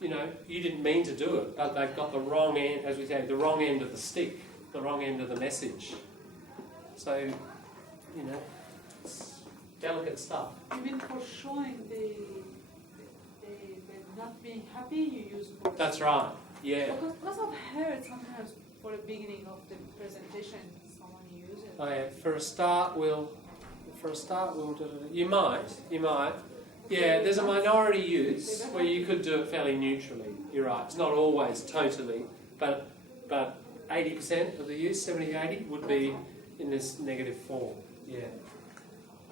you know, you didn't mean to do it, but they've got the wrong end, as we say, the wrong end of the stick, the wrong end of the message. So, you know, it's delicate stuff. Even for showing the not being happy, you use both. That's right, yeah. Because I've heard sometimes for the beginning of the presentation, someone uses it. Oh yeah, for a start we'll do it. You might. Yeah, there's a minority use where you could do it fairly neutrally. You're right. It's not always totally, but 80% of the use, 70-80, would be in this negative form. Yeah.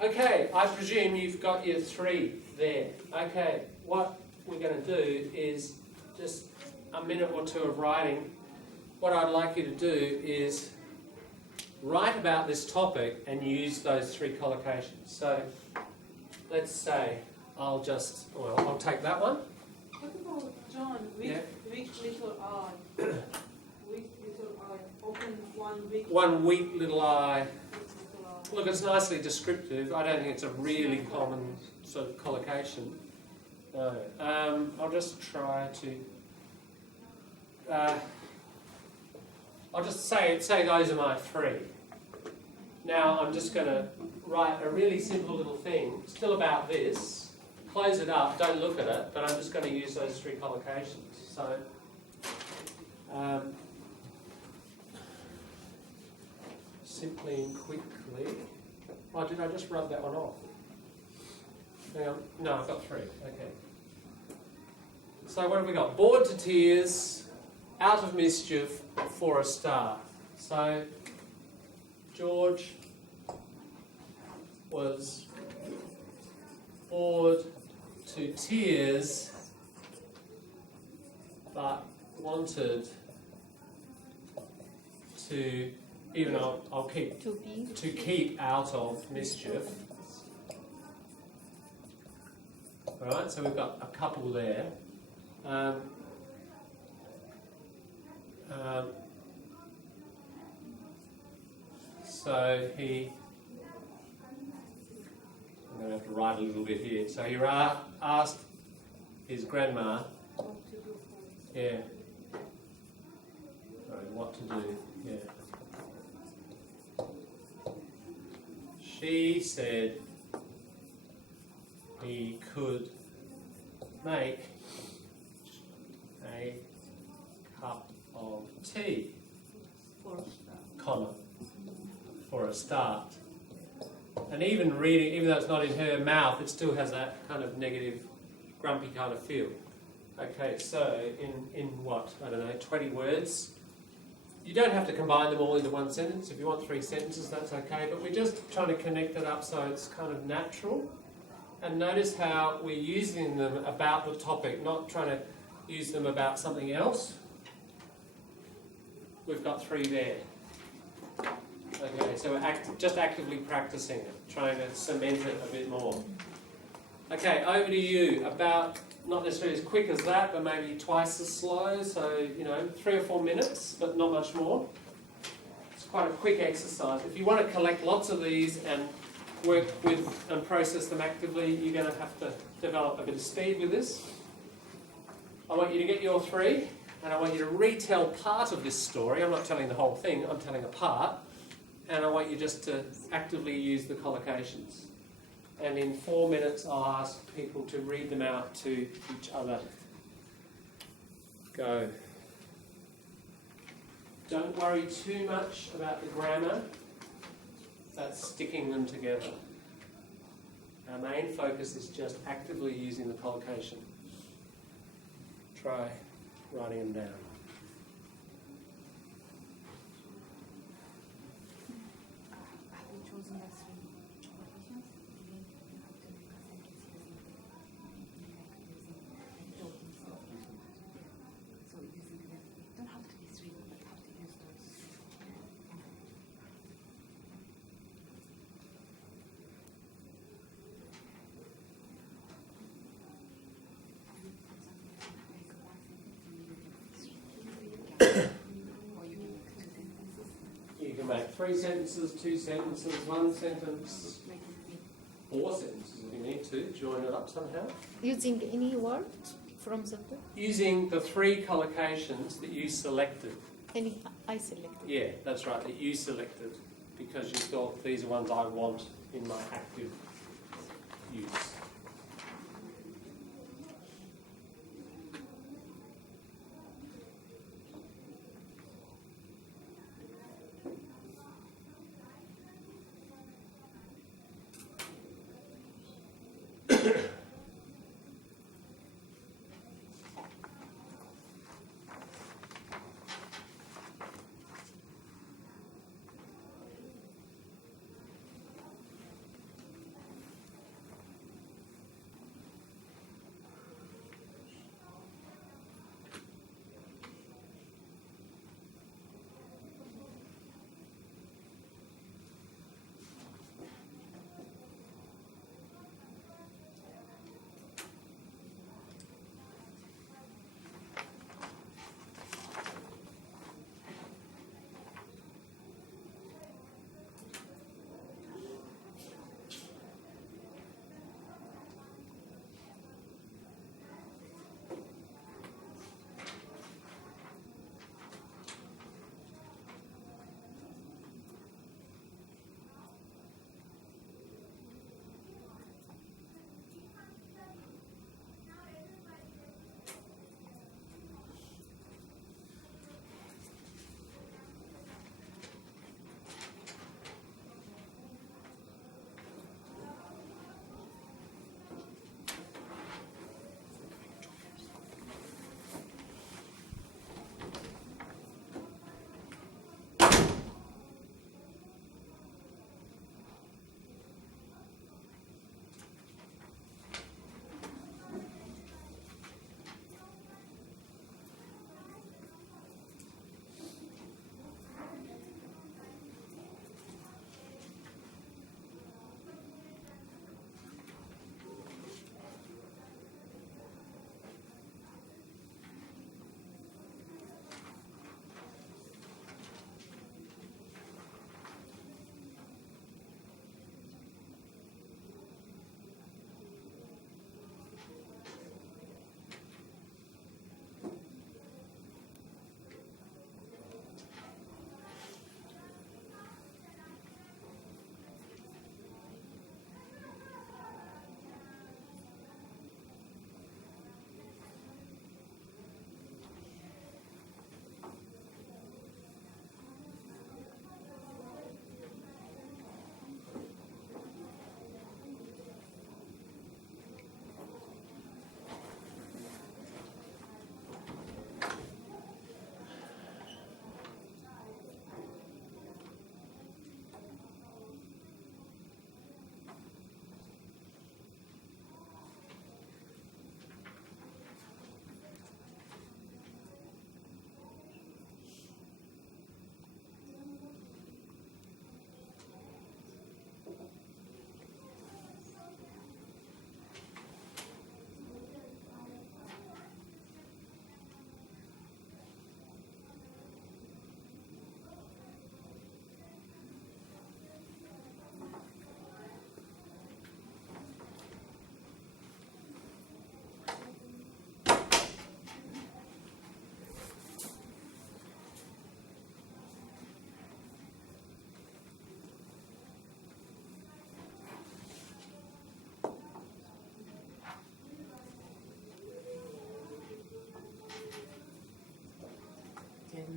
Okay, I presume you've got your 3 there. Okay, what we're going to do is just a minute or 2 of writing. What I'd like you to do is write about this topic and use those 3 collocations. So let's say I'll take that one. What about John? Weak little eye. Weak little eye. Open 1 week. 1 weak little eye. Little eye. Look, it's nicely descriptive. I don't think it's a really common sort of collocation. No. I'll just try to. I'll just say those are my 3. Now I'm just going to write a really simple little thing, still about this. Close it up, don't look at it, but I'm just going to use those 3 collocations. So, simply and quickly. Oh, did I just rub that one off? Hang on. No, I've got 3. Okay. So what have we got? Bored to tears, out of mischief, for a start. So George was bored to tears, but wanted to, even I'll keep to keep out of mischief. All right, so we've got a couple there. So I'm going to have to write a little bit here. So he asked his grandma, what to do, She said he could make a cup of tea, for a start. And even reading, even though it's not in her mouth, it still has that kind of negative, grumpy kind of feel. Okay, so in what, I don't know, 20 words. You don't have to combine them all into one sentence. If you want 3 sentences, that's okay. But we're just trying to connect it up so it's kind of natural. And notice how we're using them about the topic, not trying to use them about something else. We've got 3 there. Okay, so we're just actively practicing it, trying to cement it a bit more. Okay, over to you. About, not necessarily as quick as that, but maybe twice as slow. So, 3 or 4 minutes, but not much more. It's quite a quick exercise. If you want to collect lots of these and work with and process them actively, you're going to have to develop a bit of speed with this. I want you to get your 3, and I want you to retell part of this story. I'm not telling the whole thing, I'm telling a part. And I want you just to actively use the collocations. And in 4 minutes, I'll ask people to read them out to each other. Go. Don't worry too much about the grammar. That's sticking them together. Our main focus is just actively using the collocation. Try writing them down. You can make 3 sentences, 2 sentences, 1 sentence, 4 sentences if you need to. Join it up somehow. Using any word From subject? Using the 3 collocations that you selected. Any I selected. Yeah, that's right, that you selected because you thought these are ones I want in my active use.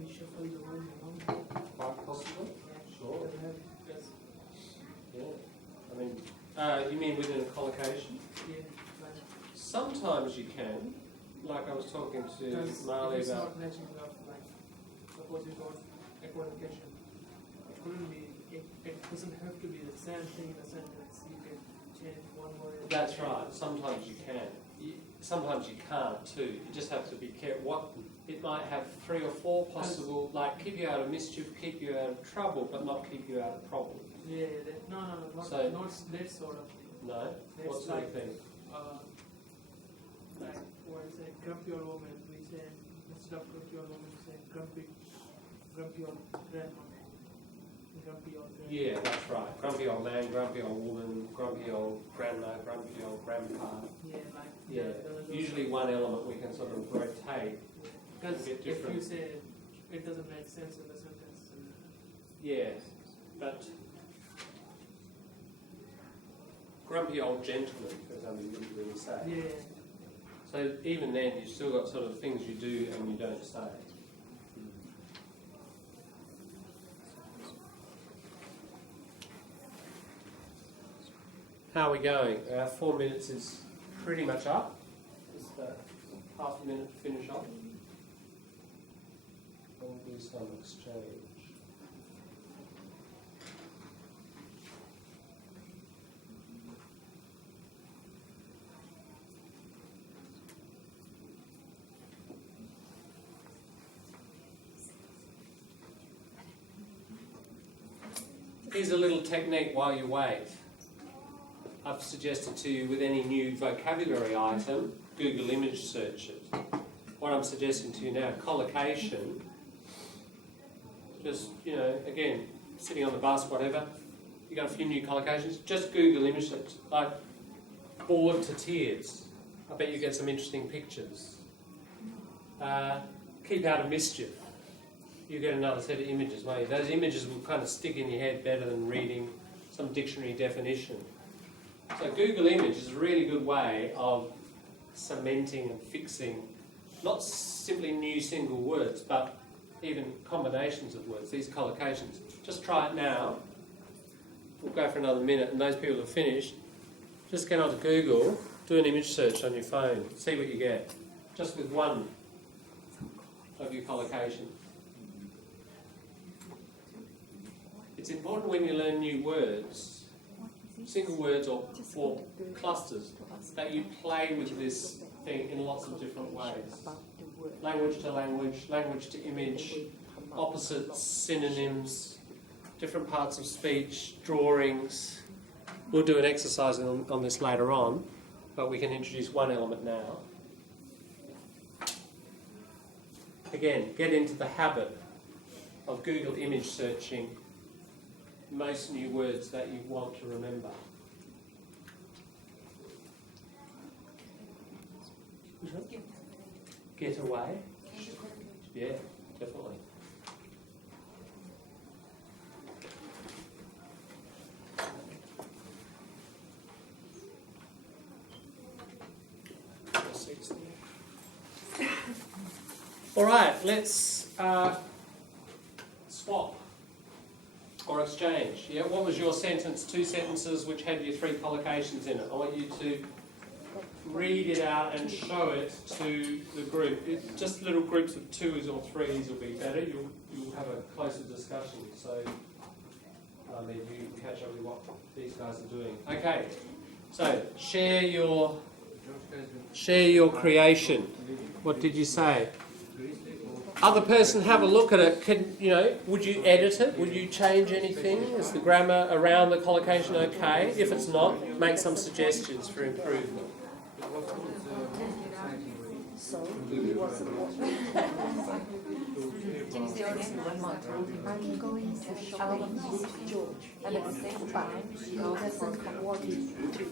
we shuffle the room around? Quite possibly. Sure. Yes. Yeah. I mean, you mean within a collocation? Yeah, right. Sometimes you can. Like I was talking to Because Marley it's about. not matching up, like, suppose you got a qualification. It couldn't be, it doesn't have to be the same thing in a sentence. You can change one word. That's right. Sometimes you can. Sometimes you can't too. You just have to be careful. What it might have 3 or 4 possible, like keep you out of mischief, keep you out of trouble, but not keep you out of problem. Yeah, no, not, So- not that sort of thing. No. That's What sort of like, thing? Like, what is it, grumpy old woman, we say, instead of grumpy old woman, we say grumpy old grandma. grumpy old man. Yeah, that's right. Grumpy old man, grumpy old woman, grumpy old grandma, grumpy old grandpa. Yeah, like Yeah. those- Usually one element we can sort of rotate. Because a bit if different. you say it doesn't make sense in the sentence. Yeah, but grumpy old gentleman, for example, you wouldn't really say. Yeah. So even then, you've still got sort of things you do and you don't say. How are we going? 4 minutes is pretty much up. Just half a minute to finish off. We'll do some exchange. Here's a little technique while you wait. I've suggested to you with any new vocabulary item, Google image search it. What I'm suggesting to you now, collocation, just, you know, again, sitting on the bus, whatever, you got a few new collocations, just Google image search. Like, bored to tears. I bet you get some interesting pictures. Keep out of mischief. You get another set of images, won't you? Those images will kind of stick in your head better than reading some dictionary definition. So Google Image is a really good way of cementing and fixing not simply new single words, but even combinations of words, these collocations. Just try it now. We'll go for another minute, and those people who have finished, just get onto Google, do an image search on your phone, see what you get, just with one of your collocations. It's important when you learn new words, single words or clusters, that you play with this thing in lots of different ways. Language to language, language to image, opposites, synonyms, different parts of speech, drawings. We'll do an exercise on this later on, but we can introduce one element now. Again, get into the habit of Google image searching most new words that you want to remember. Get away? Yeah, definitely. All right, let's swap or exchange. Yeah, what was your sentence? 2 sentences which had your 3 collocations in it. I want you to read it out and show it to the group. Just little groups of 2s or 3s will be better. You'll have a closer discussion. So then you can catch up with what these guys are doing. Okay. So share your creation. What did you say? Other person, have a look at it. Would you edit it? Would you change anything? Is the grammar around the collocation okay? If it's not, make some suggestions for improvement. I'm going to shopping with George, and at the same time, he doesn't want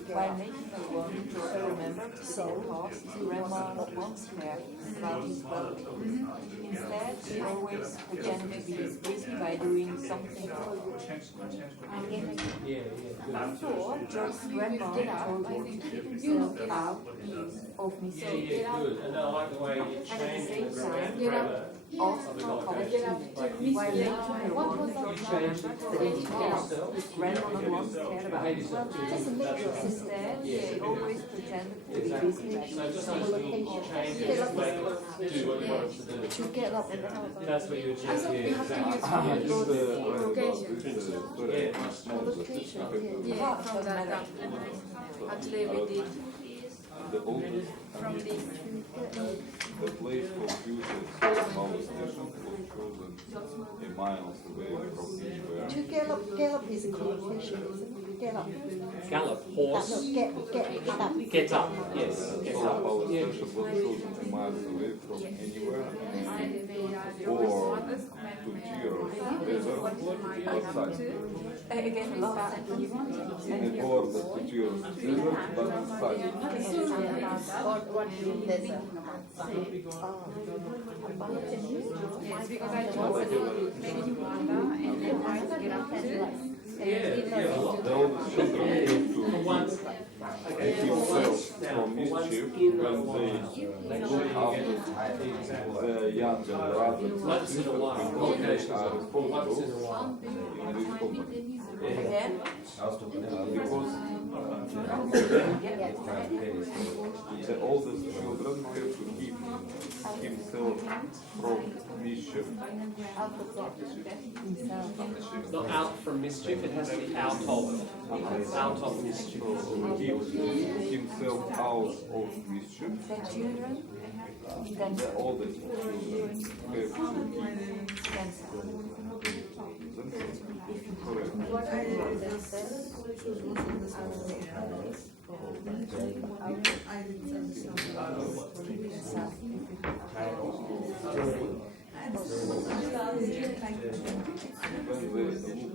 while making the one to remember because Grandma once cared about his boat. Instead, he always pretended to be busy by doing something else. Before, George's grandma told him to keep himself out of mischief. Yeah, good. And I like the way you change the grammar. Also, while making the one to remember his grandma once cared about. Instead, she always pretended to be busy. So just those little changes make it do what you want it to do. To get up and help. That's what you would just do. Exactly. Yeah, from that. Actually, we did The oldest from this. the place for futures smallest station was chosen a miles away from each where To gallop is a collocation, isn't it? Gallop. Gallop, horse. No, get up. Get up. Yes. Get so up. our station was chosen a miles away from anywhere or to cheer or What size? Again, a lot. And or the future desert, but size. Yes, because I chose maybe Rwanda and then I get up to. The oldest children have For to once, okay, keep for once, themselves now, from for once mischief in a when while, they make look sure you after get exactly. the younger brothers and Once in a sisters while, because they occasions, are once in a responsible while. in this company. Again? Because the oldest children have to keep himself from mischief. Not out from mischief, it has to be out of. Out of mischief. So keep himself out of mischief. The children, then The oldest children have to keep themselves. Correct. When they look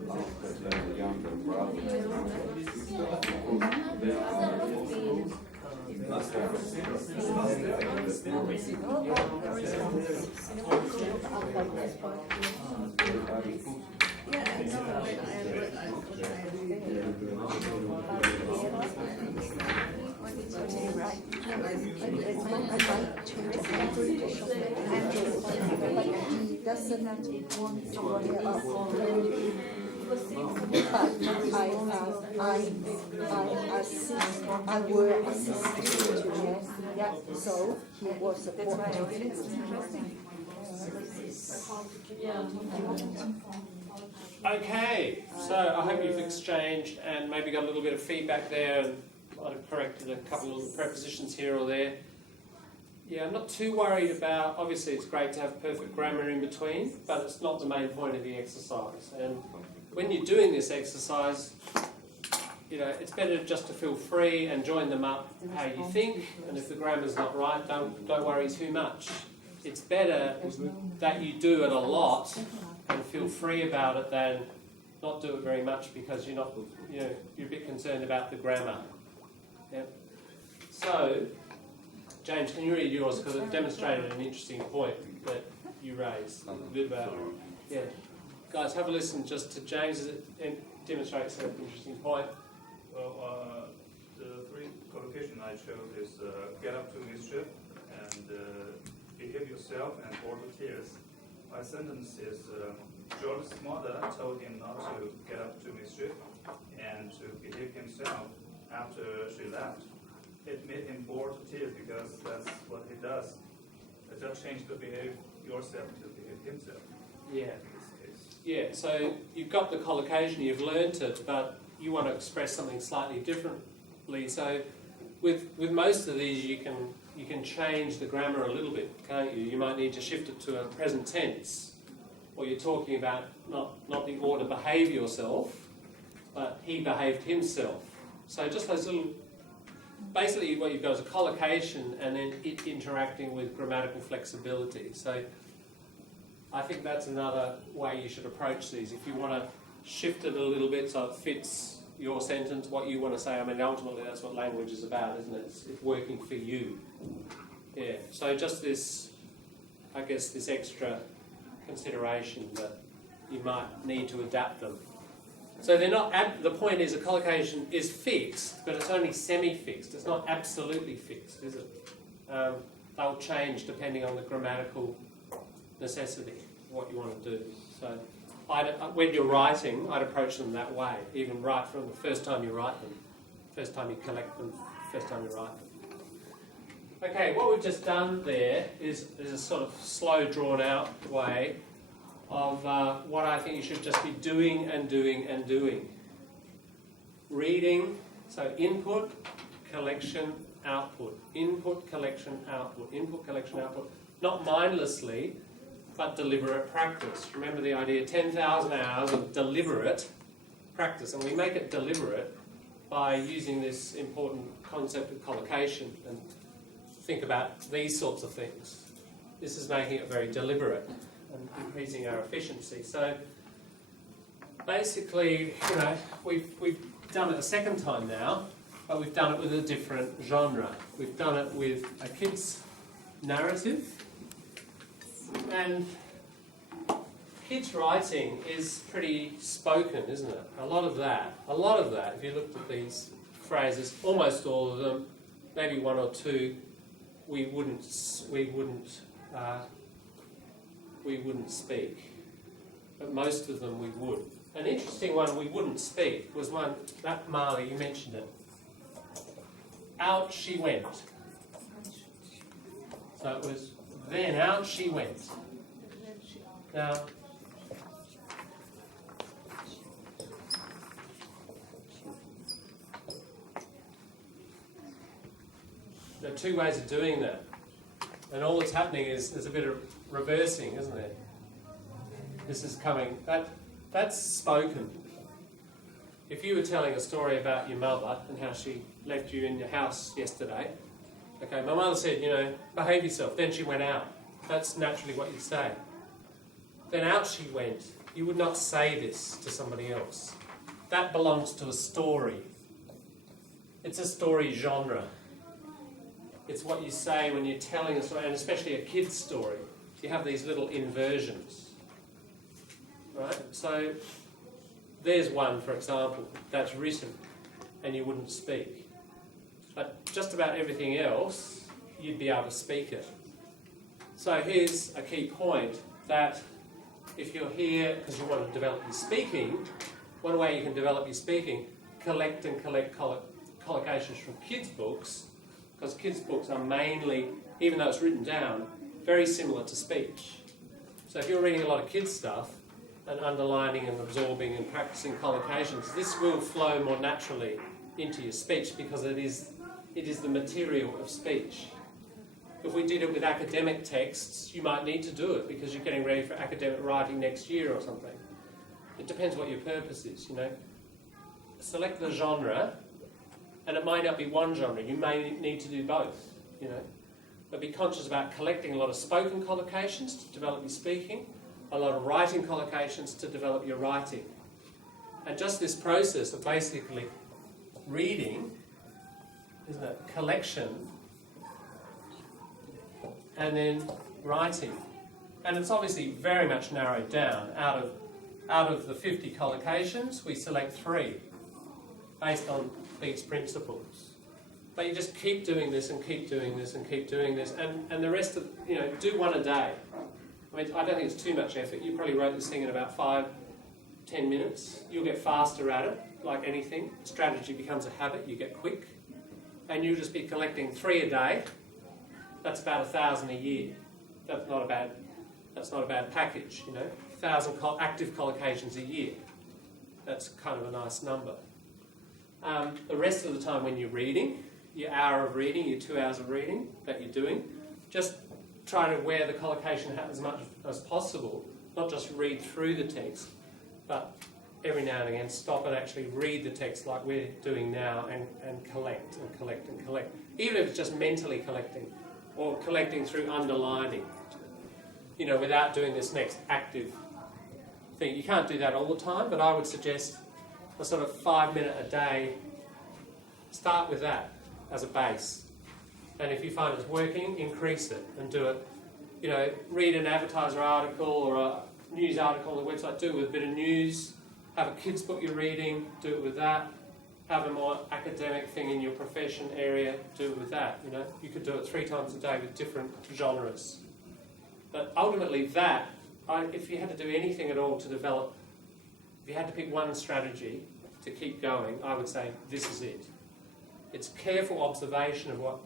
after the younger brothers and sisters, because they are responsible, not parents. They are responsible. Doesn't want to worry about I were assistant to him, yeah, so he was supporting. Okay, so I hope you've exchanged and maybe got a little bit of feedback there and might have corrected a couple of prepositions here or there. Yeah, I'm not too worried about, obviously it's great to have perfect grammar in between, but it's not the main point of the exercise. And when you're doing this exercise, you know, it's better just to feel free and join them up how you think, and if the grammar's not right, don't worry too much. It's better that you do it a lot and feel free about it than not do it very much because you're not, you know, you're a bit concerned about the grammar. Yep. So, James, can you read yours because it demonstrated an interesting point that you raised a bit about. Yeah, guys, have a listen just to James. It demonstrates an interesting point. Well, the three collocation I chose is get up to mischief and behave yourself and board the tears. My sentence is George's mother told him not to get up to mischief and to behave himself after she left. It made him bored to tears because that's what he does. Just change the behave yourself to behave himself. Yeah. In this case. Yeah, so you've got the collocation, you've learnt it, but you want to express something slightly differently. So with most of these you can change the grammar a little bit, can't you? You might need to shift it to a present tense. Or you're talking about not the order behave yourself, but he behaved himself. So just those little, basically what you've got is a collocation and then it interacting with grammatical flexibility. So I think that's another way you should approach these. If you want to shift it a little bit so it fits your sentence, what you want to say. I mean, ultimately that's what language is about, isn't it? It's working for you. Yeah, so just this, I guess, this extra consideration that you might need to adapt them. So they're not, the point is a collocation is fixed, but it's only semi-fixed. It's not absolutely fixed, is it? They'll change depending on the grammatical necessity, what you want to do. So when you're writing, I'd approach them that way, even right from the first time you write them, first time you collect them, first time you write them. Okay, what we've just done there is a sort of slow, drawn-out way of what I think you should just be doing and doing and doing. Reading, so input, collection, output. Input, collection, output. Input, collection, output. Not mindlessly, but deliberate practice. Remember the idea, 10,000 hours of deliberate practice. And we make it deliberate by using this important concept of collocation and think about these sorts of things. This is making it very deliberate. and increasing our efficiency. So basically, we've done it a second time now, but we've done it with a different genre. We've done it with a kid's narrative, and kids' writing is pretty spoken, isn't it? A lot of that, if you looked at these phrases, almost all of them, maybe one or two, we wouldn't speak. But most of them we would. An interesting one we wouldn't speak was one, that Marley, you mentioned it. Out she went. So it was, then out she went. Now, there are two ways of doing that. And all that's happening is there's a bit of reversing, isn't there? This is coming, that's spoken. If you were telling a story about your mother and how she left you in your house yesterday, okay, my mother said, behave yourself, then she went out. That's naturally what you'd say. Then out she went. You would not say this to somebody else. That belongs to a story. It's a story genre. It's what you say when you're telling a story, and especially a kid's story. You have these little inversions. Right? So there's one, for example, that's written and you wouldn't speak. But just about everything else, you'd be able to speak it. So here's a key point, that if you're here because you want to develop your speaking, one way you can develop your speaking, collect collocations from kids' books, because kids' books are mainly, even though it's written down, very similar to speech. So if you're reading a lot of kids' stuff, and underlining and absorbing and practicing collocations, this will flow more naturally into your speech because it is the material of speech. If we did it with academic texts, you might need to do it because you're getting ready for academic writing next year or something. It depends what your purpose is, Select the genre, and it might not be one genre. You may need to do both, But be conscious about collecting a lot of spoken collocations to develop your speaking, a lot of writing collocations to develop your writing. And just this process of basically reading, isn't it, collection, and then writing. And it's obviously very much narrowed down. Out of the 50 collocations, we select 3 based on these principles. But you just keep doing this and keep doing this and keep doing this, and the rest of, do one a day. I don't think it's too much effort. You probably wrote this thing in about 5-10 minutes. You'll get faster at it, like anything. Strategy becomes a habit, you get quick. And you'll just be collecting 3 a day. That's about 1,000 a year. That's not a bad package, 1,000 active collocations a year. That's kind of a nice number. The rest of the time when you're reading, your hour of reading, your 2 hours of reading that you're doing, just try to wear the collocation hat as much as possible, not just read through the text, but every now and again stop and actually read the text like we're doing now and collect and collect and collect. Even if it's just mentally collecting or collecting through underlining, without doing this next active thing. You can't do that all the time, but I would suggest a sort of 5-minute a day, start with that as a base. And if you find it's working, increase it and do it. Read an advertiser article or a news article on the website, do it with a bit of news. Have a kids' book you're reading, do it with that. Have a more academic thing in your profession area, do it with that. You could do it 3 times a day with different genres. But ultimately if you had to do anything at all to develop, if you had to pick one strategy to keep going, I would say this is it. It's careful observation of what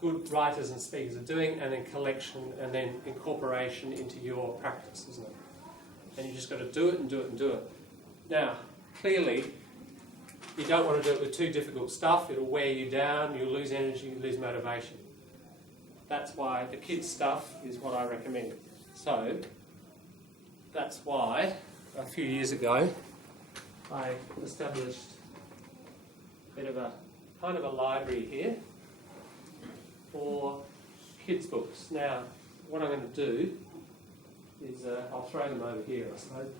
good writers and speakers are doing, and then collection, and then incorporation into your practice, isn't it? And you just got to do it and do it and do it. Now, clearly, you don't want to do it with too difficult stuff. It'll wear you down, you'll lose energy, you'll lose motivation. That's why the kids' stuff is what I recommend. So, that's why, a few years ago, I established a bit of a kind of a library here for kids' books. Now, what I'm going to do is I'll throw them over here, I suppose.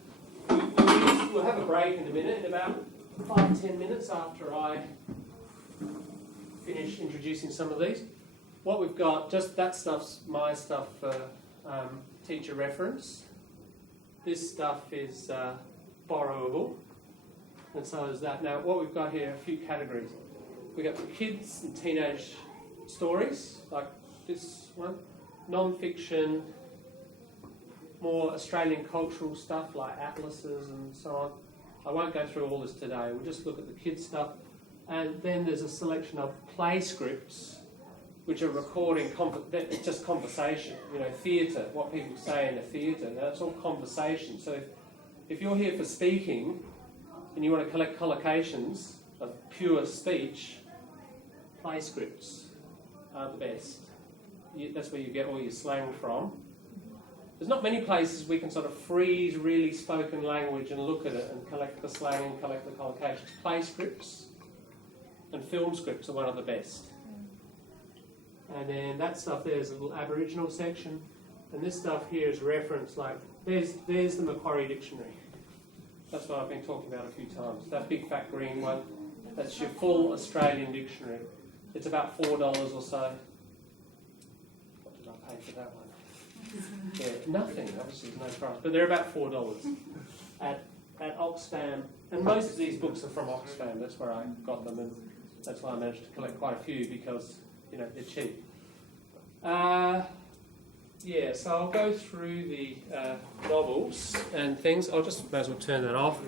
We'll have a break in a minute, in about 5-10 minutes after I finish introducing some of these. What we've got, just that stuff's my stuff for teacher reference. This stuff is borrowable, and so is that. Now, what we've got here, a few categories. We've got kids and teenage stories, like this one, non-fiction, more Australian cultural stuff like atlases and so on. I won't go through all this today, we'll just look at the kids' stuff. And then there's a selection of play scripts, which are recording, it's just conversation, you know, theatre, what people say in a theatre, that's all conversation. So if you're here for speaking and you want to collect collocations of pure speech, play scripts are the best. That's where you get all your slang from. There's not many places we can sort of freeze really spoken language and look at it and collect the slang and collect the collocations. Play scripts and film scripts are one of the best. And then that stuff there is a little Aboriginal section. And this stuff here is referenced, like, there's the Macquarie Dictionary. That's what I've been talking about a few times. That big fat green one, that's your full Australian dictionary. It's about $4 or so. What did I pay for that one? Yeah, nothing, obviously, no price. But they're about $4 at Oxfam. And most of these books are from Oxfam. That's where I got them, and that's why I managed to collect quite a few, because, you know, they're cheap. Yeah, so I'll go through the novels and things. I'll just, may as well turn that off.